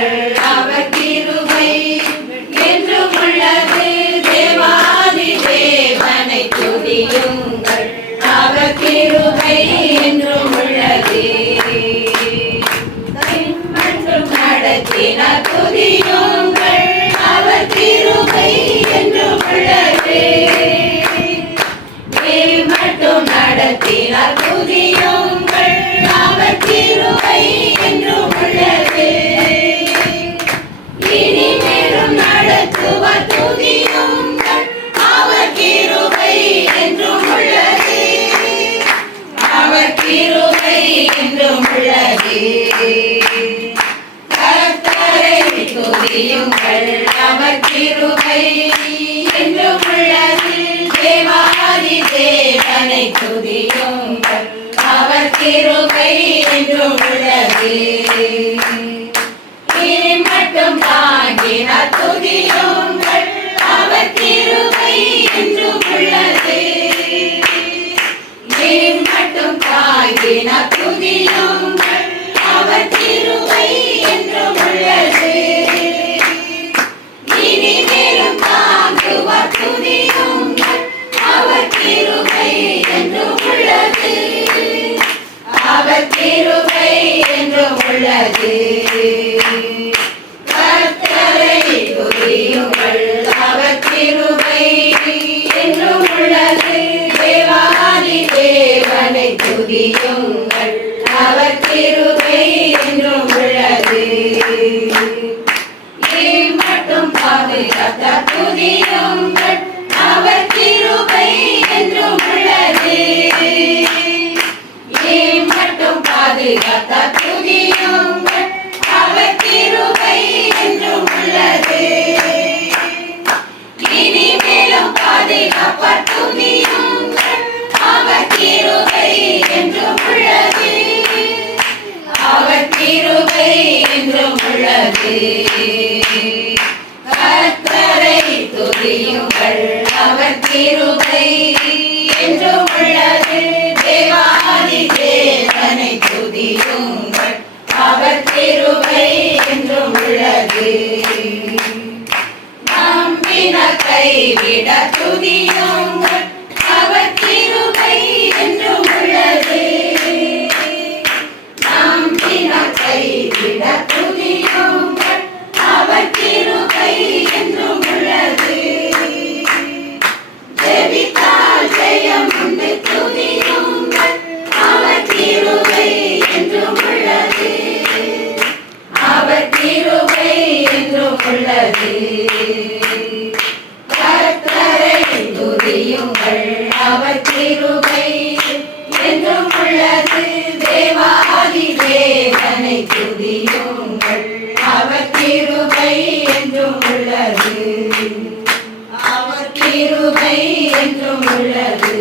துதியுங்கள் அவர் கிருபை என்றும் உள்ளது தேவாதி தேவனை துதியுங்கள் அவர் கிருபை என்றும் உள்ளது மற்றும் நடத்தினார் துதியுங்கள் அவர் கிருபை என்றும் உள்ளது மட்டும் நடத்தினார் துதியுங்கள் அவர் கிருபை என்றும் உள்ளது இனிமேலும் நடத்துவார் துதியுங்கள் அவர் கிருபை என்றும் உள்ளது அவர் கிருபை என்றும் உள்ளது கர்த்தரை துதியுங்கள் அவர் கிருபை என்றும் உள்ளது தேவாதி தேவனை துதியுங்கள் அவர் கிருபை என்றும் உள்ளது இனி மட்டும் தாங்கினார் துதியுங்கள் அவர் கிருபை என்றும் உள்ளது இனி மட்டும் தாங்கினார் துதியுங்கள் அவர் கிருபை என்றும் உள்ளது இனிமேலும் தாங்குவார் துதியுங்கள் அவர் கிருபை என்றும் உள்ளது அவர் கிருபை என்றும் உள்ளது கர்த்தரை துதியுங்கள் அவர் கிருபை என்றும் உள்ளது தேவாதி தேவனை துதியுங்கள் அவர் கிருபை என்றும் உள்ளது மட்டும் பாதுகாத்த துதியுங்கள் அவர் கிருபை என்றும் உள்ளது மட்டும் பாதுகாத்த துதியுங்கள் அவர் கிருபை என்றும் உள்ளது இனிமேலும் பாதுகாப்பார் துதியுங்கள் அவர் கிருபை என்றும் உள்ளது அவர் கிருபை என்றும் உள்ளது கர்த்தரை துதியுங்கள் அவர் கிருபை என்றும் உள்ளது தேவாதி தேவனை துதியுங்கள் அவர் கிருபை என்றும் உள்ளது நம்பின கைவிட துதியுங்கள் அவர் கிருபை என்றும் உள்ளது நம்பின கைவிட துதியுங்கள் அவர் கிருபை என்றும் உள்ளது ஜெபித்தால் ஜெயம் உண்டு துதியுங்கள் அவர் கிருபை என்றும் உள்ளது அவர் கிருபை என்றும் உள்ளது கர்த்தரை துதியுங்கள் அவர் கிருபை என்றும் உள்ளது தேவாதி தேவனை துதியுங்கள் அவர் கிருபை என்றும் உள்ளது அவர் கிருபை என்றும் உள்ளது